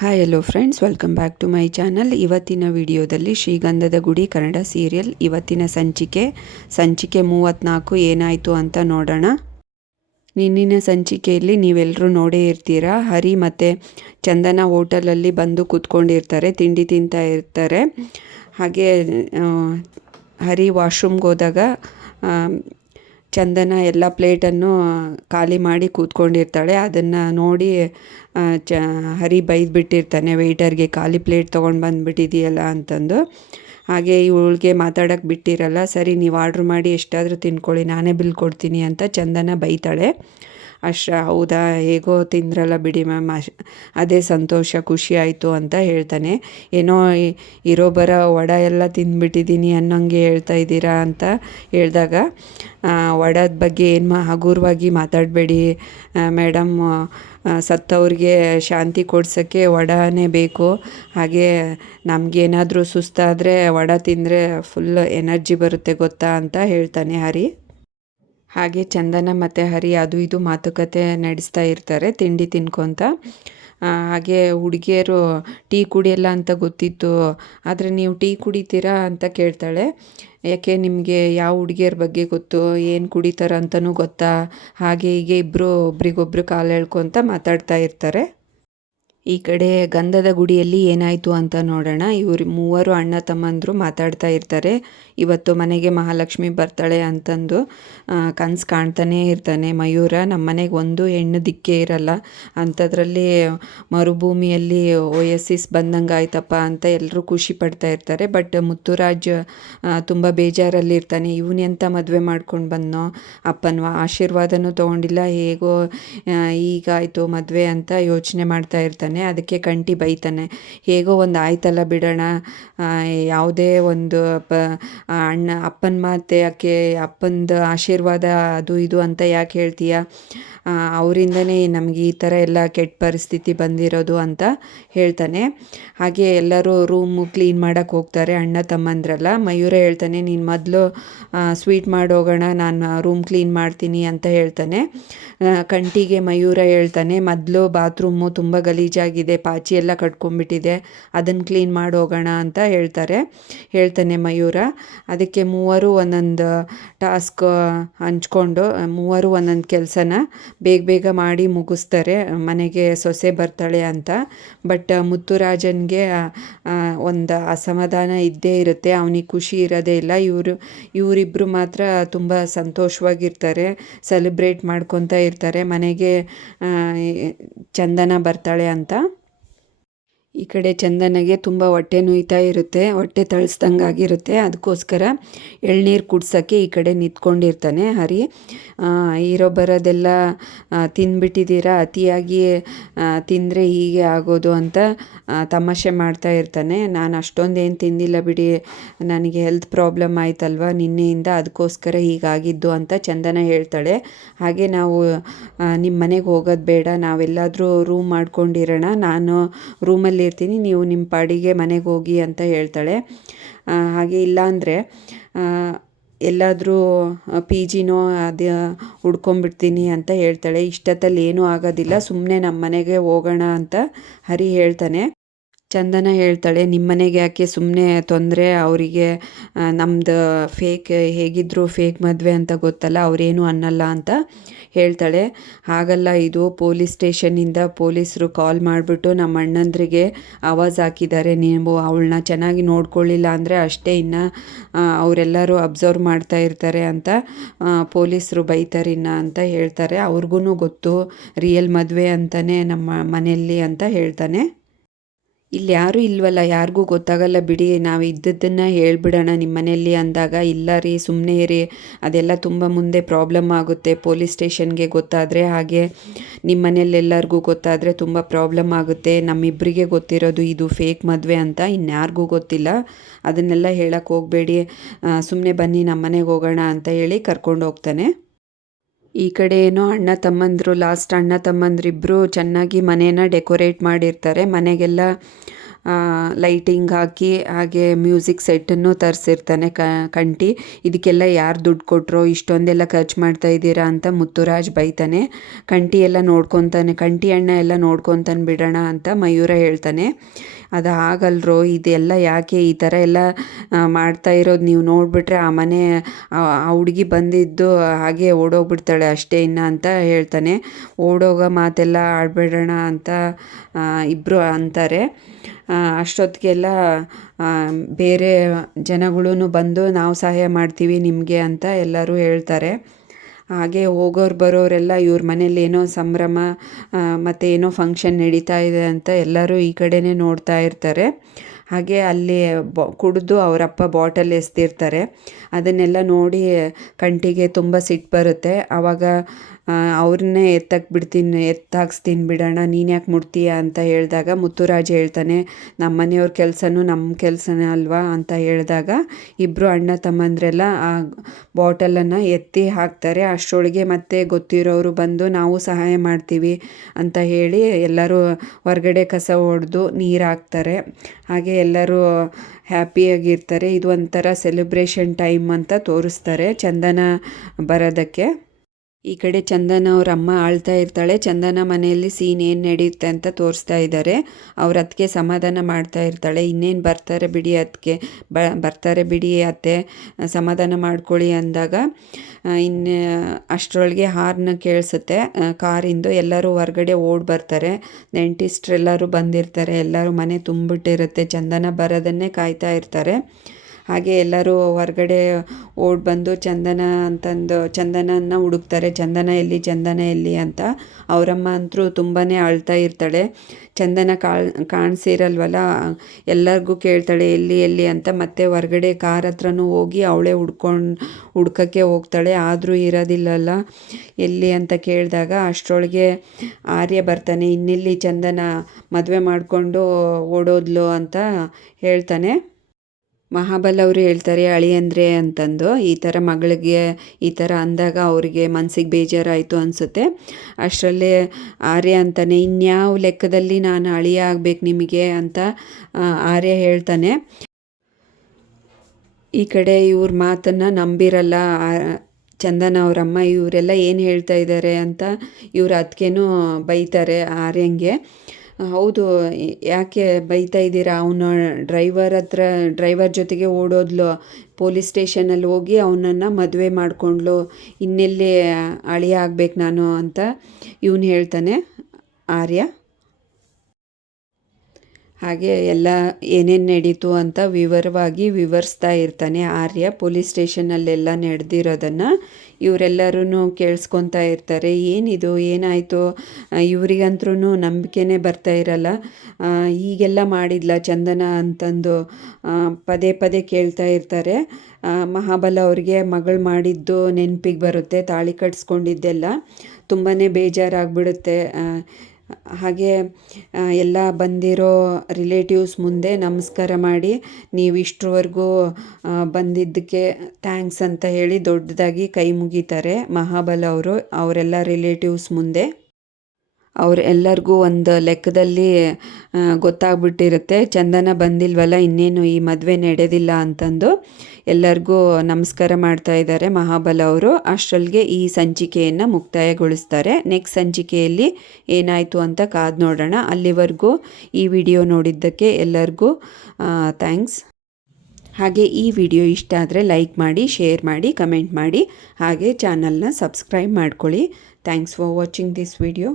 Hi hello friends welcome back to my channel ಇವತ್ತಿನ ವಿಡಿಯೋದಲ್ಲಿ ಶ್ರೀಗಂಧದ ಗುಡಿ ಕನ್ನಡ ಸೀರಿಯಲ್ ಇವತ್ತಿನ ಸಂಚಿಕೆ ಸಂಚಿಕೆ ಮೂವತ್ತ್ನಾಲ್ಕು ಏನಾಯಿತು ಅಂತ ನೋಡೋಣ. ನಿನ್ನಿನ ಸಂಚಿಕೆಯಲ್ಲಿ ನೀವೆಲ್ಲರೂ ನೋಡೇ ಇರ್ತೀರಾ? ಹರಿ ಮತ್ತು ಚಂದನ ಹೋಟೆಲಲ್ಲಿ ಬಂದು ಕೂತ್ಕೊಂಡಿರ್ತಾರೆ, ತಿಂಡಿ ತಿಂತಾ ಇರ್ತಾರೆ. ಹಾಗೆ ಹರಿ ವಾಶ್ರೂಮ್ಗೆ ಹೋದಾಗ ಚಂದನ ಎಲ್ಲ ಪ್ಲೇಟನ್ನು ಖಾಲಿ ಮಾಡಿ ಕೂತ್ಕೊಂಡಿರ್ತಾಳೆ. ಅದನ್ನು ನೋಡಿ ಚ, ಹರಿ ಬೈದ್ಬಿಟ್ಟಿರ್ತಾನೆ ವೆಯ್ಟರ್ಗೆ ಖಾಲಿ ಪ್ಲೇಟ್ ತೊಗೊಂಡು ಬಂದುಬಿಟ್ಟಿದೆಯಲ್ಲ ಅಂತಂದು. ಹಾಗೆ ಇವಳಿಗೆ ಮಾತಾಡೋಕೆ ಬಿಟ್ಟಿರಲ್ಲ, ಸರಿ, ನೀವು ಆರ್ಡ್ರ್ ಮಾಡಿ ಎಷ್ಟಾದರೂ ತಿನ್ಕೊಳ್ಳಿ, ನಾನೇ ಬಿಲ್ ಕೊಡ್ತೀನಿ ಅಂತ ಚಂದನ ಬೈತಾಳೆ. ಅಷ್ಟ ಹೌದಾ, ಹೇಗೋ ತಿಂದ್ರಲ್ಲ ಬಿಡಿ ಮ್ಯಾಮ್, ಅಶ್, ಅದೇ ಸಂತೋಷ, ಖುಷಿ ಆಯಿತು ಅಂತ ಹೇಳ್ತಾನೆ. ಏನೋ ಇರೋ ಬರ ವಡ ಎಲ್ಲ ತಿಂದ್ಬಿಟ್ಟಿದ್ದೀನಿ ಅನ್ನೋಂಗೆ ಹೇಳ್ತಾ ಇದ್ದೀರಾ ಅಂತ ಹೇಳಿದಾಗ ವಡದ ಬಗ್ಗೆ ಏನು ಮಾ, ಹಗುರವಾಗಿ ಮಾತಾಡಬೇಡಿ ಮೇಡಮ್ ಸತ್ತವ್ರಿಗೆ ಶಾಂತಿ ಕೊಡ್ಸೋಕ್ಕೆ ವಡನೇ ಬೇಕು. ಹಾಗೆ ನಮಗೇನಾದರೂ ಸುಸ್ತಾದರೆ ವಡ ತಿಂದರೆ ಫುಲ್ ಎನರ್ಜಿ ಬರುತ್ತೆ ಗೊತ್ತಾ ಅಂತ ಹೇಳ್ತಾನೆ ಹರಿ. ಹಾಗೆ ಚಂದನ ಮತ್ತು ಹರಿ ಅದು ಇದು ಮಾತುಕತೆ ನಡೆಸ್ತಾ ಇರ್ತಾರೆ, ತಿಂಡಿ ತಿನ್ಕೊತ. ಹಾಗೆ ಹುಡುಗಿಯರು ಟೀ ಕುಡಿಯಲ್ಲ ಅಂತ ಗೊತ್ತಿತ್ತು, ಆದರೆ ನೀವು ಟೀ ಕುಡಿತೀರಾ ಅಂತ ಕೇಳ್ತಾಳೆ. ಯಾಕೆ ನಿಮಗೆ ಯಾವ ಹುಡುಗಿಯರ ಬಗ್ಗೆ ಗೊತ್ತು, ಏನು ಕುಡಿತಾರ ಅಂತಲೂ ಗೊತ್ತಾ? ಹಾಗೆ ಹೀಗೆ ಇಬ್ಬರು ಒಬ್ರಿಗೊಬ್ರು ಕಾಲು ಎಳ್ಕೊತ ಮಾತಾಡ್ತಾ ಇರ್ತಾರೆ. ಈ ಕಡೆ ಗಂಧದ ಗುಡಿಯಲ್ಲಿ ಏನಾಯಿತು ಅಂತ ನೋಡೋಣ. ಇವರು ಮೂವರು ಅಣ್ಣ ತಮ್ಮಂದರು ಮಾತಾಡ್ತಾ ಇರ್ತಾರೆ. ಇವತ್ತು ಮನೆಗೆ ಮಹಾಲಕ್ಷ್ಮಿ ಬರ್ತಾಳೆ ಅಂತಂದು ಕನ್ಸು ಕಾಣ್ತಾನೇ ಇರ್ತಾನೆ. ಮಯೂರ ನಮ್ಮ ಮನೆಗೆ ಒಂದು ಹೆಣ್ಣು ದಿಕ್ಕೇ ಇರಲ್ಲ. ಅಂಥದ್ರಲ್ಲಿ ಮರುಭೂಮಿಯಲ್ಲಿ ಓಯಸಿಸ್ ಬಂದಂಗೆ ಆಯ್ತಪ್ಪ ಅಂತ ಎಲ್ಲರೂ ಖುಷಿ ಪಡ್ತಾ ಇರ್ತಾರೆ. ಬಟ್ ಮುತ್ತುರಾಜ್ ತುಂಬ ಬೇಜಾರಲ್ಲಿ ಇರ್ತಾನೆ. ಇವನೆಂತ ಮದುವೆ ಮಾಡ್ಕೊಂಡು ಬಂದನೋ? ಅಪ್ಪನ ಆಶೀರ್ವಾದನೂ ತೊಗೊಂಡಿಲ್ಲ. ಹೇಗೋ ಈಗಾಯಿತು ಮದುವೆ ಅಂತ ಯೋಚನೆ ಮಾಡ್ತಾ ಇರ್ತಾನೆ. ಅದಕ್ಕೆ ಕಂಟಿ ಬೈತಾನೆ. ಹೇಗೋ ಒಂದು ಆಯ್ತಲ್ಲ ಬಿಡೋಣ. ಯಾವುದೇ ಒಂದು ಅಣ್ಣ, ಅಪ್ಪನ ಮಾತೆ ಯಾಕೆ ಅಪ್ಪಂದು ಆಶೀರ್ವಾದ ಅದು ಇದು ಅಂತ ಯಾಕೆ ಹೇಳ್ತೀಯ? ಅವರಿಂದನೇ ನಮಗೆ ಈ ಥರ ಎಲ್ಲ ಕೆಟ್ಟ ಪರಿಸ್ಥಿತಿ ಬಂದಿರೋದು ಅಂತ ಹೇಳ್ತಾನೆ. ಹಾಗೆ ಎಲ್ಲರೂ ರೂಮು ಕ್ಲೀನ್ ಮಾಡೋಕ್ಕೆ ಹೋಗ್ತಾರೆ ಅಣ್ಣ ತಮ್ಮಂದ್ರಲ್ಲ. ಮಯೂರ ಹೇಳ್ತಾನೆ, ನೀನು ಮೊದಲು ಸ್ವೀಟ್ ಮಾಡೋಗೋಣ, ನಾನು ರೂಮ್ ಕ್ಲೀನ್ ಮಾಡ್ತೀನಿ ಅಂತ ಹೇಳ್ತಾನೆ. ಕಂಟಿಗೆ ಮಯೂರ ಹೇಳ್ತಾನೆ, ಮೊದಲು ಬಾತ್ರೂಮು ತುಂಬ ಗಲೀಜಾಗಿದೆ ಪಾಚಿ ಎಲ್ಲ ಕಟ್ಕೊಂಡ್ಬಿಟ್ಟಿದೆ ಅದನ್ನು ಕ್ಲೀನ್ ಮಾಡಿ ಹೋಗೋಣ ಅಂತ ಹೇಳ್ತಾರೆ. ಹೇಳ್ತಾನೆ ಮಯೂರ. ಅದಕ್ಕೆ ಮೂವರು ಒಂದೊಂದು ಟಾಸ್ಕ್ ಹಂಚ್ಕೊಂಡು, ಮೂವರು ಒಂದೊಂದು ಕೆಲಸನ ಬೇಗ ಬೇಗ ಮಾಡಿ ಮುಗಿಸ್ತಾರೆ. ಮನೆಗೆ ಸೊಸೆ ಬರ್ತಾಳೆ ಅಂತ. ಬಟ್ ಮುತ್ತುರಾಜನ್ಗೆ ಒಂದು ಅಸಮಾಧಾನ ಇದ್ದೇ ಇರುತ್ತೆ. ಅವನಿಗೆ ಖುಷಿ ಇರೋದೇ ಇಲ್ಲ. ಇವರು ಇವರಿಬ್ಬರು ಮಾತ್ರ ತುಂಬ ಸಂತೋಷವಾಗಿರ್ತಾರೆ ಸೆಲೆಬ್ರೇಟ್ ಮಾಡ್ಕೊತಾ ಇರ್ತಾರೆ. ಮನೆಗೆ ಚಂದನ ಬರ್ತಾಳೆ ಅಂತ. да? ಈ ಕಡೆ ಚಂದನಗೆ ತುಂಬ ಹೊಟ್ಟೆ ನೋಯ್ತಾ ಇರುತ್ತೆ, ಹೊಟ್ಟೆ ತಳಿಸ್ದಂಗೆ ಆಗಿರುತ್ತೆ ಅದಕ್ಕೋಸ್ಕರ ಎಳ್ನೀರು ಕುಡ್ಸೋಕ್ಕೆ ಈ ಕಡೆ ನಿಂತ್ಕೊಂಡಿರ್ತಾನೆ ಹರಿ. ಇರೋ ಬರೋದೆಲ್ಲ ತಿಂದ್ಬಿಟ್ಟಿದ್ದೀರಾ ಅತಿಯಾಗಿ ತಿಂದರೆ ಹೀಗೆ ಆಗೋದು ಅಂತ ತಮಾಷೆ ಮಾಡ್ತಾ ಇರ್ತಾನೆ. ನಾನು ಅಷ್ಟೊಂದೇನು ತಿಂದಿಲ್ಲ ಬಿಡಿ, ನನಗೆ ಹೆಲ್ತ್ ಪ್ರಾಬ್ಲಮ್ ಆಯ್ತಲ್ವ ನಿನ್ನೆಯಿಂದ, ಅದಕ್ಕೋಸ್ಕರ ಹೀಗಾಗಿದ್ದು ಅಂತ ಚಂದನ ಹೇಳ್ತಾಳೆ. ಹಾಗೆ ನಾವು ನಿಮ್ಮ ಮನೆಗೆ ಹೋಗೋದು ಬೇಡ, ನಾವೆಲ್ಲಾದರೂ ರೂಮ್ ಮಾಡ್ಕೊಂಡಿರೋಣ. ನಾನು ರೂಮಲ್ಲಿ ಇರ್ತೀನಿ, ನೀವು ನಿಮ್ಮ ಪಾಡಿಗೆ ಮನೆಗೆ ಹೋಗಿ ಅಂತ ಹೇಳ್ತಾಳೆ. ಹಾಗೆ ಇಲ್ಲಾಂದರೆ ಎಲ್ಲಾದರೂ ಪಿ ಜಿನೋ ಅದು ಹುಡ್ಕೊಂಬಿಡ್ತೀನಿ ಅಂತ ಹೇಳ್ತಾಳೆ. ಇಷ್ಟೊತ್ತಲ್ಲಿ ಏನೂ ಆಗೋದಿಲ್ಲ ಸುಮ್ಮನೆ ನಮ್ಮ ಮನೆಗೆ ಹೋಗೋಣ ಅಂತ ಹರಿ ಹೇಳ್ತಾನೆ. ಚಂದನ ಹೇಳ್ತಾಳೆ ನಿಮ್ಮ ಮನೆಗೆ ಯಾಕೆ ಸುಮ್ಮನೆ ತೊಂದರೆ? ಅವರಿಗೆ ನಮ್ಮದು ಫೇಕ್ ಹೇಗಿದ್ದರೂ ಫೇಕ್ ಮದುವೆ ಅಂತ ಗೊತ್ತಲ್ಲ, ಅವರೇನು ಅನ್ನಲ್ಲ ಅಂತ ಹೇಳ್ತಾಳೆ. ಹಾಗಲ್ಲ ಇದು ಪೊಲೀಸ್ ಸ್ಟೇಷನ್ನಿಂದ ಪೊಲೀಸರು ಕಾಲ್ ಮಾಡಿಬಿಟ್ಟು ನಮ್ಮ ಅಣ್ಣಂದ್ರಿಗೆ ಆವಾಜ್ ಹಾಕಿದ್ದಾರೆ. ನೀವು ಅವಳನ್ನ ಚೆನ್ನಾಗಿ ನೋಡ್ಕೊಳ್ಳಿಲ್ಲ ಅಂದರೆ ಅಷ್ಟೇ ಇನ್ನು ಅವರೆಲ್ಲರೂ ಅಬ್ಸರ್ವ್ ಮಾಡ್ತಾ ಇರ್ತಾರೆ ಅಂತ ಪೊಲೀಸರು ಬೈತಾರೆ ಇನ್ನು ಅಂತ ಹೇಳ್ತಾರೆ. ಅವ್ರಿಗೂ ಗೊತ್ತು ರಿಯಲ್ ಮದುವೆ ಅಂತಲೇ ನಮ್ಮ ಮನೆಯಲ್ಲಿ ಅಂತ ಹೇಳ್ತಾನೆ. ಇಲ್ಲಿ ಯಾರೂ ಇಲ್ವಲ್ಲ, ಯಾರಿಗೂ ಗೊತ್ತಾಗಲ್ಲ ಬಿಡಿ. ನಾವು ಇದ್ದದ್ದನ್ನು ಹೇಳ್ಬಿಡೋಣ ನಿಮ್ಮ ಮನೆಯಲ್ಲಿ ಅಂದಾಗ, ಇಲ್ಲ ರೀ ಸುಮ್ಮನೆ ಇರಿ. ಅದೆಲ್ಲ ತುಂಬ ಮುಂದೆ ಪ್ರಾಬ್ಲಮ್ ಆಗುತ್ತೆ. ಪೊಲೀಸ್ ಸ್ಟೇಷನ್ಗೆ ಗೊತ್ತಾದರೆ ಹಾಗೆ ನಿಮ್ಮ ಮನೇಲಿ ಎಲ್ಲರಿಗೂ ಗೊತ್ತಾದರೆ ತುಂಬ ಪ್ರಾಬ್ಲಮ್ ಆಗುತ್ತೆ. ನಮ್ಮಿಬ್ಬರಿಗೆ ಗೊತ್ತಿರೋದು ಇದು ಫೇಕ್ ಮದುವೆ ಅಂತ ಇನ್ಯಾರಿಗೂ ಗೊತ್ತಿಲ್ಲ. ಅದನ್ನೆಲ್ಲ ಹೇಳಕ್ಕೆ ಹೋಗಬೇಡಿ. ಸುಮ್ಮನೆ ಬನ್ನಿ ನಮ್ಮ ಮನೆಗೆ ಹೋಗೋಣ ಅಂತ ಹೇಳಿ ಕರ್ಕೊಂಡು ಹೋಗ್ತಾನೆ. ಈ ಕಡೆ ಏನೋ ಅಣ್ಣ ತಮ್ಮಂದಿರು ಲಾಸ್ಟ್ ಅಣ್ಣ ತಮ್ಮಂದ್ರಿಬ್ಬರು ಚೆನ್ನಾಗಿ ಮನೇನ ಡೆಕೋರೇಟ್ ಮಾಡಿರ್ತಾರೆ. ಮನೆಗೆಲ್ಲ ಲೈಟಿಂಗ್ ಹಾಕಿ, ಹಾಗೆ ಮ್ಯೂಸಿಕ್ ಸೆಟ್ಟನ್ನು ತರಿಸಿರ್ತಾನೆ ಕಂಟಿ ಇದಕ್ಕೆಲ್ಲ ಯಾರು ದುಡ್ಡು ಕೊಟ್ಟರೋ ಇಷ್ಟೊಂದೆಲ್ಲ ಖರ್ಚು ಮಾಡ್ತಾ ಇದ್ದೀರಾ ಅಂತ ಮುತ್ತುರಾಜ್ ಬೈತಾನೆ. ಕಂಟಿ ಎಲ್ಲ ನೋಡ್ಕೊತಾನೆ ಕಂಟಿ ಅಣ್ಣ ಎಲ್ಲ ನೋಡ್ಕೊತಾನೆ ಬಿಡೋಣ ಅಂತ ಮಯೂರ ಹೇಳ್ತಾನೆ. ಅದು ಆಗಲ್ರೋ, ಇದೆಲ್ಲ ಯಾಕೆ ಈ ಥರ ಎಲ್ಲ ಮಾಡ್ತಾ ಇರೋದು ನೀವು ನೋಡಿಬಿಟ್ರೆ ಆ ಮನೆ, ಆ ಹುಡುಗಿ ಬಂದಿದ್ದು ಹಾಗೆ ಓಡೋಗ್ಬಿಡ್ತಾಳೆ ಅಷ್ಟೇ ಇನ್ನ ಅಂತ ಹೇಳ್ತಾನೆ. ಓಡೋಗೋ ಮಾತೆಲ್ಲ ಆಡಬೇಡೋಣ ಅಂತ ಇಬ್ಬರು ಅಂತಾರೆ. ಅಷ್ಟೊತ್ತಿಗೆಲ್ಲ ಬೇರೆ ಜನಗಳೂ ಬಂದು ನಾವು ಸಹಾಯ ಮಾಡ್ತೀವಿ ನಿಮಗೆ ಅಂತ ಎಲ್ಲರೂ ಹೇಳ್ತಾರೆ. ಹಾಗೆ ಹೋಗೋರು ಬರೋರೆಲ್ಲ ಇವ್ರ ಮನೇಲಿ ಏನೋ ಸಂಭ್ರಮ ಮತ್ತು ಏನೋ ಫಂಕ್ಷನ್ ನಡೀತಾ ಇದೆ ಅಂತ ಎಲ್ಲರೂ ಈ ಕಡೆನೇ ನೋಡ್ತಾ ಇರ್ತಾರೆ. ಹಾಗೆ ಅಲ್ಲಿ ಬ, ಕುಡಿದು ಅವರಪ್ಪ ಬಾಟಲ್ ಎಸ್ದಿರ್ತಾರೆ. ಅದನ್ನೆಲ್ಲ ನೋಡಿ, ಕಂಟಿಗೆ ತುಂಬ ಸಿಟ್ಟು ಬರುತ್ತೆ. ಆವಾಗ ಅವ್ರನ್ನೇ ಎತ್ತಕ್ಕೆ ಬಿಡ್ತೀನಿ, ಎತ್ತಾಕ್ಸ್ತೀನಿ ಬಿಡೋಣ, ನೀನು ಯಾಕೆ ಮುಡ್ತೀಯ ಅಂತ ಹೇಳಿದಾಗ ಮುತ್ತುರಾಜ್ ಹೇಳ್ತಾನೆ ನಮ್ಮ ಮನೆಯವ್ರ ಕೆಲಸನೂ ನಮ್ಮ ಕೆಲಸನೇ ಅಲ್ವಾ? ಅಂತ ಹೇಳಿದಾಗ ಇಬ್ಬರು ಅಣ್ಣ ತಮ್ಮಂದ್ರೆಲ್ಲ ಆ ಬಾಟಲನ್ನು ಎತ್ತಿ ಹಾಕ್ತಾರೆ. ಅಷ್ಟರೊಳಗೆ ಮತ್ತೆ ಗೊತ್ತಿರೋರು ಬಂದು, ನಾವು ಸಹಾಯ ಮಾಡ್ತೀವಿ ಅಂತ ಹೇಳಿ ಎಲ್ಲರೂ ಹೊರಗಡೆ ಕಸ ಹೊಡೆದು ನೀರು ಹಾಕ್ತಾರೆ. ಹಾಗೆ ಎಲ್ಲರೂ ಹ್ಯಾಪಿಯಾಗಿರ್ತಾರೆ ಇದು ಒಂಥರ ಸೆಲೆಬ್ರೇಷನ್ ಟೈಮ್ ಅಂತ ತೋರಿಸ್ತಾರೆ ಚಂದನ ಬರೋದಕ್ಕೆ. ಈ ಕಡೆ ಚಂದನ ಅವ್ರ ಅಮ್ಮ ಆಳ್ತಾ ಇರ್ತಾಳೆ. ಚಂದನ ಮನೆಯಲ್ಲಿ ಸೀನ್ ಏನು ನಡೆಯುತ್ತೆ ಅಂತ ತೋರಿಸ್ತಾ ಇದ್ದಾರೆ. ಅವ್ರ ಅದಕ್ಕೆ ಸಮಾಧಾನ ಮಾಡ್ತಾ ಇರ್ತಾಳೆ. ಇನ್ನೇನು ಬರ್ತಾರೆ ಬಿಡಿ ಅದಕ್ಕೆ ಬ, ಬರ್ತಾರೆ ಬಿಡಿ ಅತ್ತೆ, ಸಮಾಧಾನ ಮಾಡ್ಕೊಳ್ಳಿ ಅಂದಾಗ ಇನ್ನು ಅಷ್ಟರೊಳಗೆ ಹಾರ್ನ ಕೇಳಿಸುತ್ತೆ. ಕಾರಿಂದು ಎಲ್ಲರೂ ಹೊರಗಡೆ ಓಡಿ ಬರ್ತಾರೆ. ನೆಂಟಿಸ್ಟ್ರೆಲ್ಲರೂ ಬಂದಿರ್ತಾರೆ. ಎಲ್ಲರೂ ಮನೆ ತುಂಬಿಟ್ಟಿರುತ್ತೆ. ಚಂದನ ಬರೋದನ್ನೇ ಕಾಯ್ತಾ ಇರ್ತಾರೆ. ಹಾಗೆ ಎಲ್ಲರೂ ಹೊರಗಡೆ ಓಡಿ ಬಂದು ಚಂದನ ಅಂತಂದು ಚಂದನನ್ನು ಹುಡುಕ್ತಾರೆ. ಚಂದನ ಎಲ್ಲಿ ಚಂದನ ಎಲ್ಲಿ ಅಂತ ಅವರಮ್ಮ ಅಂತೂ ತುಂಬಾ ಅಳ್ತಾ ಇರ್ತಾಳೆ. ಚಂದನ ಕಾಳ್, ಕಾಣಿಸಿರಲ್ವಲ್ಲ? ಎಲ್ಲರಿಗೂ ಕೇಳ್ತಾಳೆ, ಎಲ್ಲಿ ಎಲ್ಲಿ ಅಂತ ಮತ್ತೆ ಹೊರಗಡೆ ಕಾರ್ ಹತ್ರನೂ ಹೋಗಿ ಅವಳೇ ಹುಡ್ಕೊಂಡು, ಹುಡ್ಕೋಕ್ಕೆ ಹೋಗ್ತಾಳೆ. ಆದರೂ ಇರೋದಿಲ್ಲಲ್ಲ? ಎಲ್ಲಿ ಅಂತ ಕೇಳಿದಾಗ ಅಷ್ಟರೊಳಗೆ ಆರ್ಯ ಬರ್ತಾನೆ. ಇನ್ನಿಲ್ಲಿ ಚಂದನ ಮದುವೆ ಮಾಡಿಕೊಂಡು ಓಡೋದ್ಲು ಅಂತ ಹೇಳ್ತಾನೆ. ಮಹಾಬಲ ಅವರು ಹೇಳ್ತಾರೆ ಅಳಿಯಂದ್ರೆ ಅಂತಂದು. ಈ ಥರ ಮಗಳಿಗೆ ಈ ಥರ ಅಂದಾಗ ಅವರಿಗೆ ಮನಸ್ಸಿಗೆ ಬೇಜಾರಾಯಿತು ಅನಿಸುತ್ತೆ. ಅಷ್ಟರಲ್ಲೇ, ಆರ್ಯ ಅಂತಾನೆ, ಇನ್ಯಾವ ಲೆಕ್ಕದಲ್ಲಿ ನಾನು ಅಳಿಯ ಆಗ್ಬೇಕು ನಿಮಗೆ? ಅಂತ ಆರ್ಯ ಹೇಳ್ತಾನೆ. ಈ ಕಡೆ ಇವ್ರ ಮಾತನ್ನು ನಂಬಿರಲ್ಲ ಚಂದನ ಅವರಮ್ಮ. ಇವರೆಲ್ಲ ಏನು ಹೇಳ್ತಾ ಇದ್ದಾರೆ ಅಂತ ಇವ್ರ ಅದಕ್ಕೇನು ಬೈತಾರೆ ಆರ್ಯಂಗೆ. ಹೌದು ಯಾಕೆ ಬೈತಾ ಇದ್ದೀರಾ? ಅವನು ಡ್ರೈವರ್ ಹತ್ರ ಡ್ರೈವರ್ ಜೊತೆಗೆ ಓಡೋದ್ಲು ಪೊಲೀಸ್ ಸ್ಟೇಷನಲ್ಲಿ ಹೋಗಿ ಅವನನ್ನು ಮದುವೆ ಮಾಡಿಕೊಂಡ್ಲು, ಇನ್ನೆಲ್ಲಿ ಅಳಿಯ ಆಗ್ಬೇಕು ನಾನು ಅಂತ ಇವನು ಹೇಳ್ತಾನೆ, ಆರ್ಯ. ಹಾಗೆ ಎಲ್ಲ ಏನೇನು ನಡೀತು ಅಂತ ವಿವರವಾಗಿ ವಿವರಿಸ್ತಾ ಇರ್ತಾನೆ ಆರ್ಯ. ಪೊಲೀಸ್ ಸ್ಟೇಷನಲ್ಲೆಲ್ಲ ನಡೆದಿರೋದನ್ನು ಇವರೆಲ್ಲರೂ ಕೇಳಿಸ್ಕೊತಾ ಇರ್ತಾರೆ. ಏನಿದು, ಏನಾಯಿತು? ಇವರಿಗಂತ್ರೂ ನಂಬಿಕೆನೇ ಬರ್ತಾ ಇರಲ್ಲ. ಈಗೆಲ್ಲ ಮಾಡಿದ್ಲ ಚಂದನ ಅಂತಂದು ಪದೇ ಪದೇ ಕೇಳ್ತಾ ಇರ್ತಾರೆ. ಮಹಾಬಲ ಅವ್ರಿಗೆ ಮಗಳು ಮಾಡಿದ್ದು ನೆನಪಿಗೆ ಬರುತ್ತೆ, ತಾಳಿ ಕಟ್ಸ್ಕೊಂಡಿದ್ದೆಲ್ಲ. ತುಂಬಾ ಬೇಜಾರಾಗ್ಬಿಡುತ್ತೆ. ಹಾಗೆ ಎಲ್ಲ ಬಂದಿರೋ ರಿಲೇಟಿವ್ಸ್ ಮುಂದೆ ನಮಸ್ಕಾರ ಮಾಡಿ, ನೀವು ಇಷ್ಟರವರೆಗೂ ಬಂದಿದ್ದಕ್ಕೆ ಥ್ಯಾಂಕ್ಸ್ ಅಂತ ಹೇಳಿ ದೊಡ್ಡದಾಗಿ ಕೈ ಮುಗಿತಾರೆ ಮಹಾಬಲ ಅವರು, ಅವರೆಲ್ಲ ರಿಲೇಟಿವ್ಸ್ ಮುಂದೆ. ಅವರೆಲ್ಲರಿಗೂ ಒಂದು ಲೆಕ್ಕದಲ್ಲಿ ಗೊತ್ತಾಗ್ಬಿಟ್ಟಿರುತ್ತೆ. ಚಂದನ ಬಂದಿಲ್ವಲ್ಲ, ಇನ್ನೇನು ಈ ಮದುವೆ ನಡೆದಿಲ್ಲ ಅಂತಂದು ಎಲ್ಲರಿಗೂ ನಮಸ್ಕಾರ ಮಾಡ್ತಾ ಇದ್ದಾರೆ ಮಹಾಬಲ ಅವರು. ಅಷ್ಟರಲ್ಲಿಗೆ ಈ ಸಂಚಿಕೆಯನ್ನು ಮುಕ್ತಾಯಗೊಳಿಸ್ತಾರೆ. ನೆಕ್ಸ್ಟ್ ಸಂಚಿಕೆಯಲ್ಲಿ ಏನಾಯಿತು ಅಂತ ಕಾದು ನೋಡೋಣ. ಅಲ್ಲಿವರೆಗೂ ಈ ವಿಡಿಯೋ ನೋಡಿದ್ದಕ್ಕೆ ಎಲ್ಲರಿಗೂ ಥ್ಯಾಂಕ್ಸ್. ಹಾಗೆ ಈ ವಿಡಿಯೋ ಇಷ್ಟ ಆದರೆ ಲೈಕ್ ಮಾಡಿ, ಶೇರ್ ಮಾಡಿ, ಕಮೆಂಟ್ ಮಾಡಿ. ಹಾಗೆ ಚಾನಲ್ನ ಸಬ್ಸ್ಕ್ರೈಬ್ ಮಾಡ್ಕೊಳ್ಳಿ. Thanks for watching this video.